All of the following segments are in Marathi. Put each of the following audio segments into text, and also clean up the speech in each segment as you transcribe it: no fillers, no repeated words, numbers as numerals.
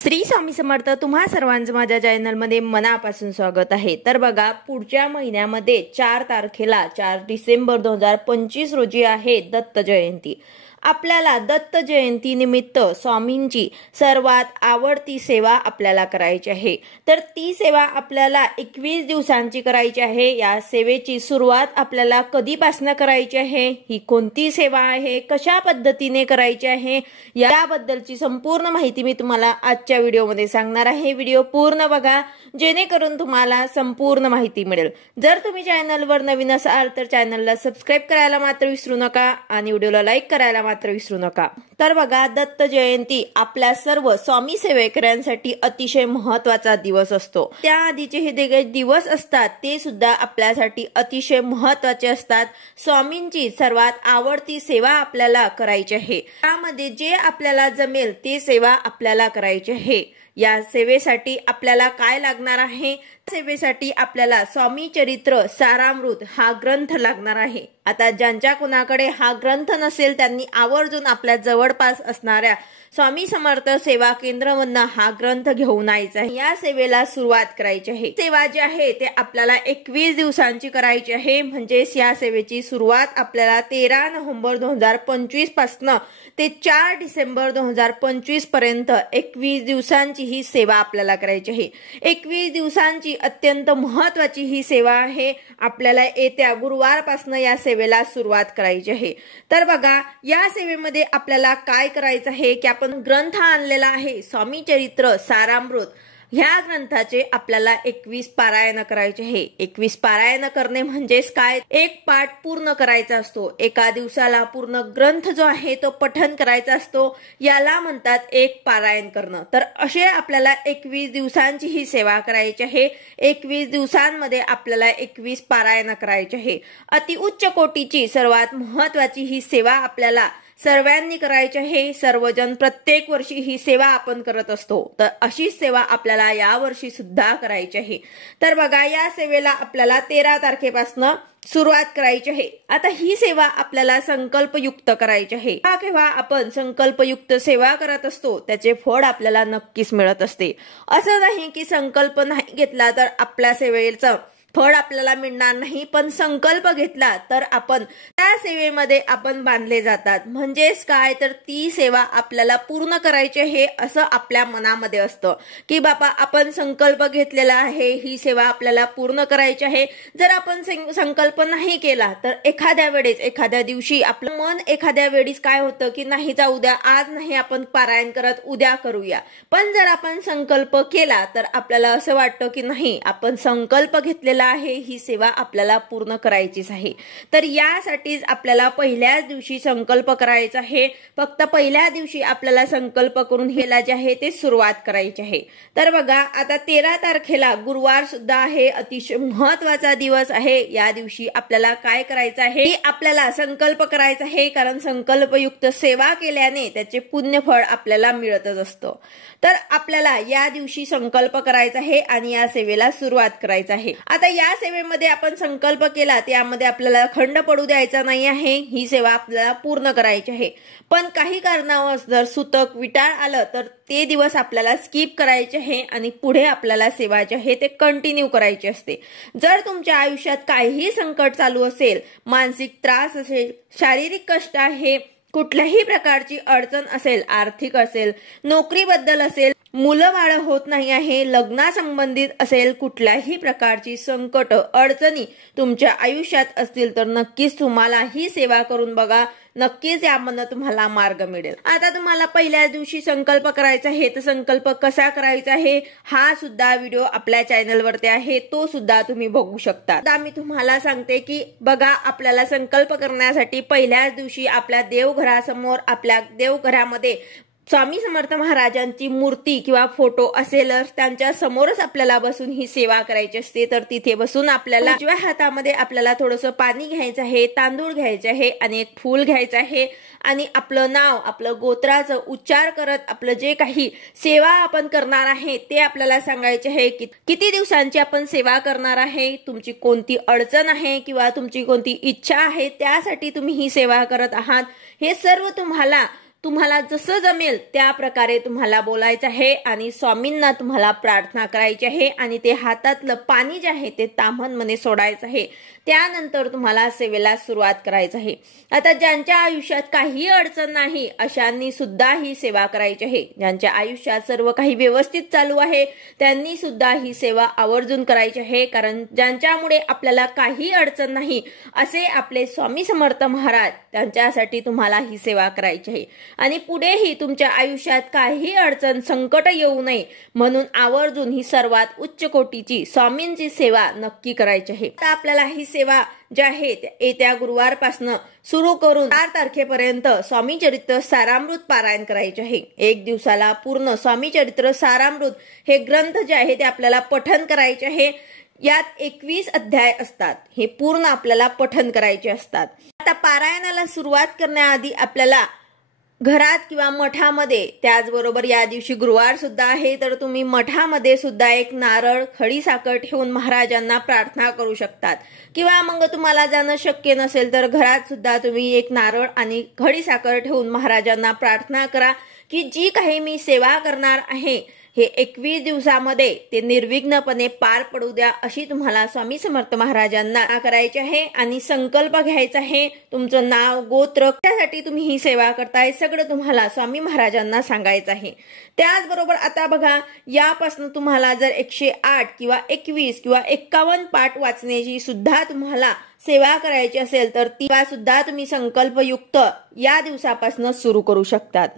श्री स्वामी समर्थ। तुम्हा सर्वांचं माझ्या चॅनलमध्ये मनापासून स्वागत आहे। तर बघा, पुढच्या महिन्यामध्ये 4 तारखेला 4 डिसेंबर 2025 रोजी आहे दत्त जयंती। आपल्याला दत्त जयंती निमित्त स्वामींची सर्वात आवडती सेवा आपल्याला करायची आहे। तर ती सेवा आपल्याला 21 दिवसांची करायची आहे। या सेवेची सुरुवात आपल्याला कधीपासून करायची आहे, ही कोणती सेवा आहे, कशा पद्धतीने करायची आहे, याबद्दलची संपूर्ण माहिती मी तुम्हाला आजच्या व्हिडिओमध्ये सांगणार आहे। व्हिडिओ पूर्ण बघा जेणेकरून तुम्हाला संपूर्ण माहिती मिळेल। जर तुम्ही चॅनलवर नवीन असाल तर चॅनलला सबस्क्राइब करायला मात्र विसरू नका आणि व्हिडिओला लाईक करायला मात्र विसरू नका। तर बघा, दत्त जयंती आपल्या सर्व स्वामी सेवेकऱ्यांसाठी अतिशय महत्त्वाचा दिवस असतो। त्याआधीचे हे दिवस असतात ते सुद्धा आपल्यासाठी अतिशय महत्त्वाचे असतात। स्वामींची सर्वात आवडती सेवा आपल्याला करायची आहे। त्यामध्ये जे आपल्याला जमेल ते सेवा आपल्याला करायची आहे। या सेवेसाठी आपल्याला काय लागणार आहे? सेवेसाठी आपल्याला स्वामी चरित्र सारामृत हा ग्रंथ लागणार आहे। आता ज्यांच्या कुणाकडे हा ग्रंथ नसेल त्यांनी आवर्जून आपल्या जवळपास असणाऱ्या स्वामी समर्थ सेवा केंद्रामधून हा ग्रंथ घेऊन यायचा आहे। या सेवेला सुरुवात करायची आहे। सेवा जी आहे ते आपल्याला 21 दिवसांची करायची आहे। म्हणजे या सेवेची सुरुवात आपल्याला 13 नोव्हेंबर 2025 पासून ते 4 डिसेंबर 2025 पर्यंत 21 दिवसांची ही सेवा आपल्याला करायची आहे। 21 दिवसांची अत्यंत महत्त्वाची ही सेवा आहे। आपल्याला येत्या गुरुवारपासून या सेवेला सुरुवात करायची आहे। तर बघा, या सेवेमध्ये आपल्याला काय करायचं आहे की आपण ग्रंथ आणलेला आहे स्वामी चरित्र सारामृत। ह्या ग्रंथाचे आपल्याला 21 पारायण करायचे आहे। 21 पारायण करणे म्हणजेच काय, एक पाठ पूर्ण करायचा असतो। एका दिवसाला पूर्ण ग्रंथ जो आहे तो पठण करायचा असतो, याला म्हणतात एक पारायण करणं। तर असे आपल्याला 21 दिवसांची ही सेवा करायची आहे। 21 दिवसांमध्ये आपल्याला 21 पारायण करायचे आहे। अति उच्च कोटीची सर्वात महत्त्वाची ही सेवा आपल्याला सर्वांनी करायची आहे। सर्वजण प्रत्येक वर्षी ही सेवा आपण करत असतो, तर अशी सेवा आपल्याला या वर्षी सुद्धा करायची आहे। तर बघा, या सेवेला आपल्याला 13 तारखेपासून सुरुवात करायची आहे। आता ही सेवा आपल्याला संकल्पयुक्त करायची आहे। केव्हा आपण संकल्पयुक्त सेवा करत असतो त्याचे फळ आपल्याला नक्कीच मिळत असते। असं नाही की संकल्प नाही घेतला तर आपल्या सेवेचं फळ आपल्याला मिळणार नाही, पण संकल्प घेतला तर आपण त्या सेवेमध्ये आपण बांधले जातात। म्हणजेच काय, तर ती सेवा आपल्याला पूर्ण करायची आहे असं आपल्या मनामध्ये असतं की बाबा आपण संकल्प घेतलेला आहे, ही सेवा आपल्याला पूर्ण करायची आहे। जर आपण संकल्प नाही केला तर एखाद्या वेळेस एखाद्या दिवशी आपलं मन एखाद्या वेळेस काय होतं की नाही जाऊ द्या, आज नाही आपण पारायण करत, उद्या करूया। पण जर आपण संकल्प केला तर आपल्याला असं वाटतं की नाही, आपण संकल्प घेतलेला आहे, ही सेवा आपल्याला पूर्ण करायचीच आहे। तर यासाठीच आपल्याला पहिल्याच दिवशी संकल्प करायचा आहे। फक्त पहिल्या दिवशी आपल्याला संकल्प करून हेला जे आहे ते सुरुवात करायची आहे। तर बघा, आता 13 तारखेला गुरुवार सुद्धा आहे, अतिशय महत्त्वाचा दिवस आहे। या दिवशी आपल्याला काय करायचं आहे, आपल्याला संकल्प करायचा आहे, कारण संकल्पयुक्त सेवा केल्याने त्याचे पुण्यफळ आपल्याला मिळतच असतं। तर आपल्याला या दिवशी संकल्प करायचा आहे आणि या सेवेला सुरुवात करायची आहे। आता या सेवेमध्ये आपण संकल्प केला त्यामध्ये आपल्याला खंड पडू द्यायचा नाही आहे। ही सेवा आपल्याला पूर्ण करायची आहे। पण काही कारणावश जर सुतक विटाळ आलं तर ते दिवस आपल्याला स्किप करायचे आहे आणि पुढे आपल्याला सेवा जी आहे ते कंटिन्यू करायची असते। जर तुमच्या आयुष्यात काहीही संकट चालू असेल, मानसिक त्रास असेल, शारीरिक कष्ट आहे, कुठल्याही प्रकारची अडचण असेल, आर्थिक असेल, नोकरीबद्दल असेल, मुलं बाळ होत नाही आहे, लग्नासंबंधित असेल, कुठल्याही प्रकारची संकट अडचणी तुमच्या आयुष्यात असतील तर नक्कीच तुम्हाला ही सेवा करून बघा। नक्कीच यामधून तुम्हाला मार्ग मिळेल। आता तुम्हाला पहिल्या दिवशी संकल्प करायचा आहे, तर संकल्प कसा करायचा आहे हा सुद्धा व्हिडिओ आपल्या चॅनलवरती आहे, तो सुद्धा तुम्ही बघू शकता। आता मी तुम्हाला सांगते की बघा, आपल्याला संकल्प करण्यासाठी पहिल्याच दिवशी आपल्या देवघरासमोर, आपल्या देवघरामध्ये स्वामी समर्थ महाराजांची मूर्ती किंवा फोटो असेलच त्यांच्या समोरच आपल्याला बसून ही सेवा करायची असते। तर तिथे बसून आपल्याला उजव्या हातामध्ये आपल्याला थोडंसं पाणी घ्यायचं आहे, तांदूळ घ्यायचे आहे आणि एक फूल घ्यायचं आहे आणि आपलं नाव, आपलं गोत्राचं उच्चार करत आपलं जे काही सेवा आपण करणार आहे ते आपल्याला सांगायचे आहे। किती दिवसांची आपण सेवा करणार आहे, तुमची कोणती अडचण आहे किंवा तुमची कोणती इच्छा आहे, त्यासाठी तुम्ही ही सेवा करत आहात, हे सर्व तुम्हाला तुम्हाला जसं जमेल त्या प्रकारे तुम्हाला बोलायचं आहे आणि स्वामींना तुम्हाला प्रार्थना करायची आहे आणि ते हातातलं पाणी जे आहे ते ताम्हणमध्ये सोडायचं आहे. त्यानंतर तुम्हाला सेवेला सुरुवात करायची आहे. आता ज्यांच्या आयुष्यात काही अडचण नाही अशांनी सुद्धा ही सेवा करायची आहे. ज्यांच्या आयुष्यात सर्व काही व्यवस्थित चालू आहे त्यांनी सुद्धा ही सेवा आवर्जून करायची आहे. कारण ज्यांच्यामुळे आपल्याला काही अडचण नाही असे आपले स्वामी समर्थ महाराज, त्यांच्यासाठी तुम्हाला ही सेवा करायची आहे. आणि पुढेही तुमच्या आयुष्यात काही अडचण संकट येऊ नये म्हणून आवर्जून ही सर्वात उच्च कोटीची स्वामींची सेवा नक्की करायची आहे. आता आपल्याला ही सेवा जी आहे येत्या गुरुवारपासून सुरू करून 4 तारखेपर्यंत स्वामी चरित्र सारामृत पारायण करायचे आहे. 1 दिवसाला पूर्ण स्वामी चरित्र सारामृत हे ग्रंथ जे आहे ते आपल्याला पठण करायचे आहे. यात 21 अध्याय असतात. हे पूर्ण आपल्याला पठण करायचे असतात. आता पारायणाला सुरुवात करण्याआधी आपल्याला घरात किंवा मठामध्ये, त्याचबरोबर या दिवशी गुरुवार सुद्धा आहे तर तुम्ही मठामध्ये सुद्धा एक नारळ, खडीसाखर ठेवून महाराजांना प्रार्थना करू शकतात. किंवा मग तुम्हाला जाणं शक्य नसेल तर घरात सुद्धा तुम्ही एक नारळ आणि खडीसाखर ठेवून महाराजांना प्रार्थना करा की जी काही मी सेवा करणार आहे हे 21 दिवसामध्ये ते निर्विघ्नपणे पार पडू द्या, अशी तुम्हाला स्वामी समर्थ महाराजांना करायचे आहे. आणि संकल्प घ्यायचा आहे. तुमचं नाव, गोत्र, त्यासाठी तुम्ही ही सेवा करताय सगळं तुम्हाला स्वामी महाराजांना सांगायचं आहे. त्याचबरोबर आता बघा, यापासून तुम्हाला जर 108 किंवा 21 किंवा 51 पाठ वाचण्याची सुद्धा तुम्हाला सेवा करायची असेल तर ती सुद्धा तुम्ही संकल्पयुक्त या दिवसापासून सुरू करू शकतात.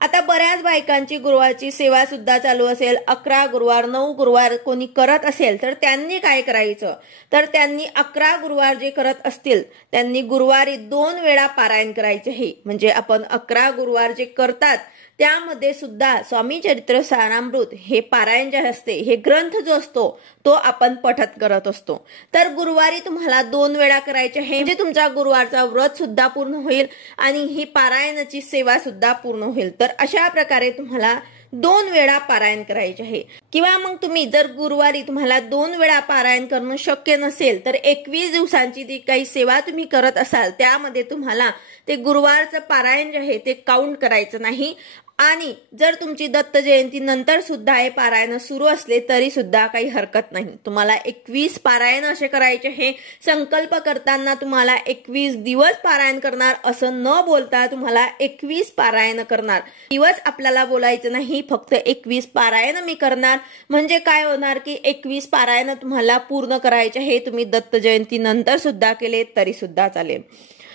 आता बऱ्याच बायकांची गुरुवारची सेवा सुद्धा चालू असेल. 11 गुरुवार, 9 गुरुवार कोणी करत असेल तर त्यांनी काय करायचं, तर त्यांनी 11 गुरुवार जे करत असतील त्यांनी गुरुवारी 2 वेळा पारायण करायचे आहे. म्हणजे आपण 11 गुरुवार जे करतात त्यामध्ये सुद्धा स्वामी चरित्र सारामृत हे पारायण जे असते, हे ग्रंथ जो असतो तो आपण पठत करत असतो. तर गुरुवारी तुम्हाला 2 वेळा करायचे आहे. म्हणजे तुमचा गुरुवारचा व्रत सुद्धा पूर्ण होईल आणि ही पारायणाची सेवा सुद्धा पूर्ण होईल. तर अशा प्रकारे तुम्हाला 2 वेळा पारायण करायचे आहे. किंवा मग तुम्ही जर गुरुवारी तुम्हाला 2 वेळा पारायण करणं शक्य नसेल तर 21 दिवसांची जी काही सेवा तुम्ही करत असाल त्यामध्ये तुम्हाला ते गुरुवारचं पारायण जे आहे ते काउंट करायचं नाही. आणि जर तुमची दत्त जयंती नंतर सुद्धा हे पारायण सुरू असले तरी सुद्धा काही हरकत नाही. तुम्हाला 21 पारायण असे करायचे आहे. संकल्प करताना तुम्हाला 21 दिवस पारायण करणार असं न बोलता तुम्हाला 21 पारायण करणार. दिवस आपल्याला बोलायचं नाही, फक्त 21 पारायण मी करणार. म्हणजे काय होणार की 21 पारायण तुम्हाला पूर्ण करायचे आहे. तुम्ही दत्त जयंती नंतर सुद्धा केले तरी सुद्धा चालेल.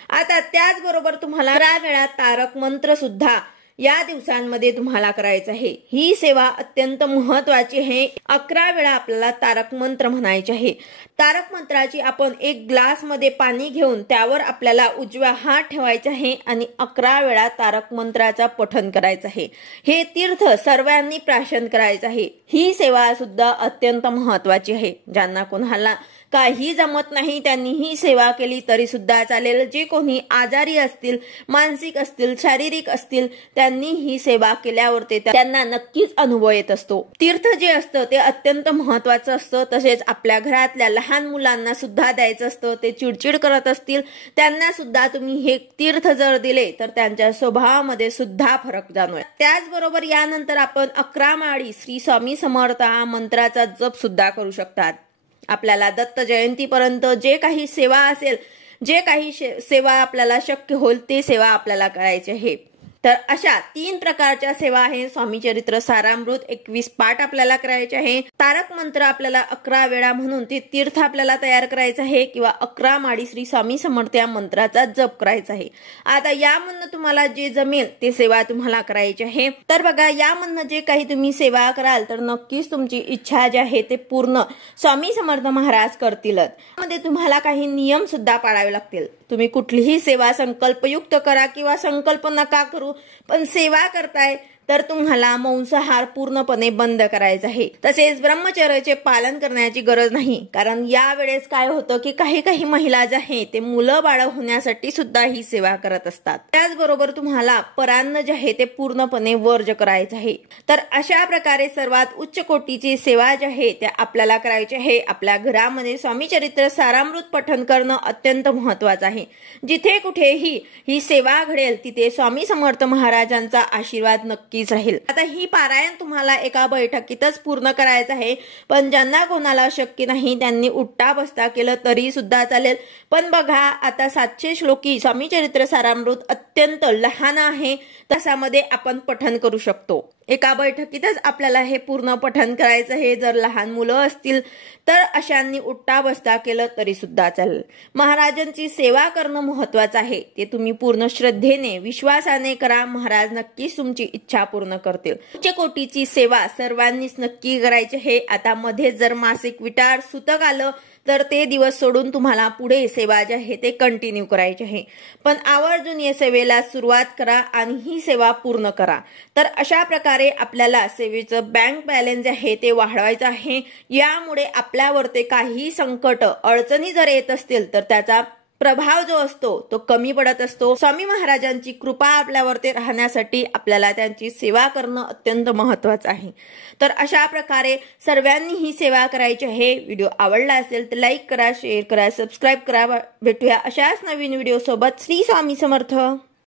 आता त्याचबरोबर तुम्हाला 11 वेळा तारक मंत्र सुद्धा या दिवसांमध्ये तुम्हाला करायचं आहे. ही सेवा अत्यंत महत्वाची आहे. 11 वेळा आपल्याला तारक मंत्र म्हणायचे आहे. तारक मंत्राची आपण 1 ग्लास मध्ये पाणी घेऊन त्यावर आपल्याला उजवा हात ठेवायचा आहे आणि 11 वेळा तारक मंत्राचा पठण करायचं आहे. हे तीर्थ सर्वांनी प्राशन करायचं आहे. ही सेवा सुद्धा अत्यंत महत्वाची आहे. ज्यांना कोणाला काही जमत नाही त्यांनी ही सेवा केली तरी सुद्धा चालेल. जे कोणी आजारी असतील, मानसिक असतील, शारीरिक असतील त्यांनी ही सेवा केल्यावर त्यांना नक्कीच अनुभव येत असतो. तीर्थ जे असतं ते अत्यंत महत्वाचं असतं. तसेच आपल्या घरातल्या लहान मुलांना सुद्धा द्यायचं असतं. ते चिडचिड करत असतील त्यांना सुद्धा तुम्ही हे तीर्थ जर दिले तर त्यांच्या स्वभावामध्ये सुद्धा फरक जाणवेल. त्याचबरोबर यानंतर आपण 11 माळी श्री स्वामी समर्थ हा मंत्राचा जप सुद्धा करू शकतात. आपल्याला दत्त जयंतीपर्यंत जे काही सेवा असेल, जे काही सेवा आपल्याला शक्य होईल ते सेवा आपल्याला करायची आहे. तर अशा 3 प्रकारच्या सेवा आहे. स्वामी चरित्र सारामृत 21 पाठ आपल्याला करायचे आहे. तारक मंत्र आपल्याला 11 वेळा म्हणून ते तीर्थ आपल्याला तयार करायचं आहे किंवा 11 माळी श्री स्वामी समर्थ या मंत्राचा जप करायचा आहे. आता यामधनं तुम्हाला जे जमेल ते सेवा तुम्हाला करायची आहे. तर बघा, यामधनं जे काही तुम्ही सेवा कराल तर नक्कीच तुमची इच्छा जी आहे ते पूर्ण स्वामी समर्थ महाराज करतीलच. त्यामध्ये तुम्हाला काही नियम सुद्धा पाळावे लागतील. तुम्ही कुठलीही सेवा संकल्पयुक्त करा किंवा संकल्प नका करू, पण सेवा करताय तर तुम्हाला मांसाहार पूर्णपणे बंद करायचा आहे। तसेच ब्रह्मचर्याचे पालन करण्याची गरज नाही, कारण या वेळेस काय होतं की काही महिला जे आहे ते मुलं बाळ होण्यासाठी सुद्धा ही सेवा करत असतात। त्याचबरोबर तुम्हाला परान्न जे आहे ते पूर्णपणे वर्ज करायचं आहे। तर अशा प्रकारे सर्वात उच्च कोटीची सेवा जी आहे ते आपल्याला करायची आहे। आपल्या घरामध्ये स्वामी चरित्र सारामृत पठण करणं अत्यंत महत्त्वाचं आहे। जिथे कुठेही ही सेवा घडेल तिथे स्वामी समर्थ महाराजांचा आशीर्वाद नक्कीच राहील। आता ही पारायण तुम्हाला एका बैठकीतच पूर्ण करायचं आहे, पण ज्यांना कोणाला शक्य नाही त्यांनी उठता बसता केलं तरी सुद्धा चालेल। पण बघा, आता 700 श्लोकी स्वामी चरित्र सारामृत अत्यंत लहान आहे, तसामध्ये आपण पठण करू शकतो। एका बैठकीतच आपल्याला हे पूर्ण पठण करायचं आहे। जर लहान मुलं असतील तर अशांनी उठता बसता केलं तरी सुद्धा चालेल। महाराजांची सेवा करणं महत्त्वाचं आहे, ते तुम्ही पूर्ण श्रद्धेने विश्वासाने करा, महाराज नक्कीच तुमची इच्छा पूर्ण करतील। उच्च कोटीची सेवा सर्वांनीच नक्की करायची आहे। आता मध्ये जर मासिक विटार सुतक आलं तर ते दिवस सोडून तुम्हाला पुढे सेवा जी आहे ते कंटिन्यू करायची आहे, पण आवर्जून या सेवेला सुरुवात करा आणि ही सेवा पूर्ण करा। तर अशा प्रकारे आपल्याला सेवेचं बँक बॅलन्स जे आहे ते वाढवायचं आहे। यामुळे आपल्यावरती काही संकट अडचणी जर येत असतील तर त्याचा प्रभाव जो असतो तो कमी पडत असतो। स्वामी महाराजांची कृपा आपल्यावरती राहण्यासाठी आपल्याला त्यांची सेवा करणं अत्यंत महत्त्वाचं आहे। तर अशा प्रकारे सर्वांनी ही सेवा करायची आहे। व्हिडिओ आवडला असेल तर लाईक करा, शेअर करा, सबस्क्राईब करा। भेटूया अशाच नवीन व्हिडिओ सोबत। श्री स्वामी समर्थ।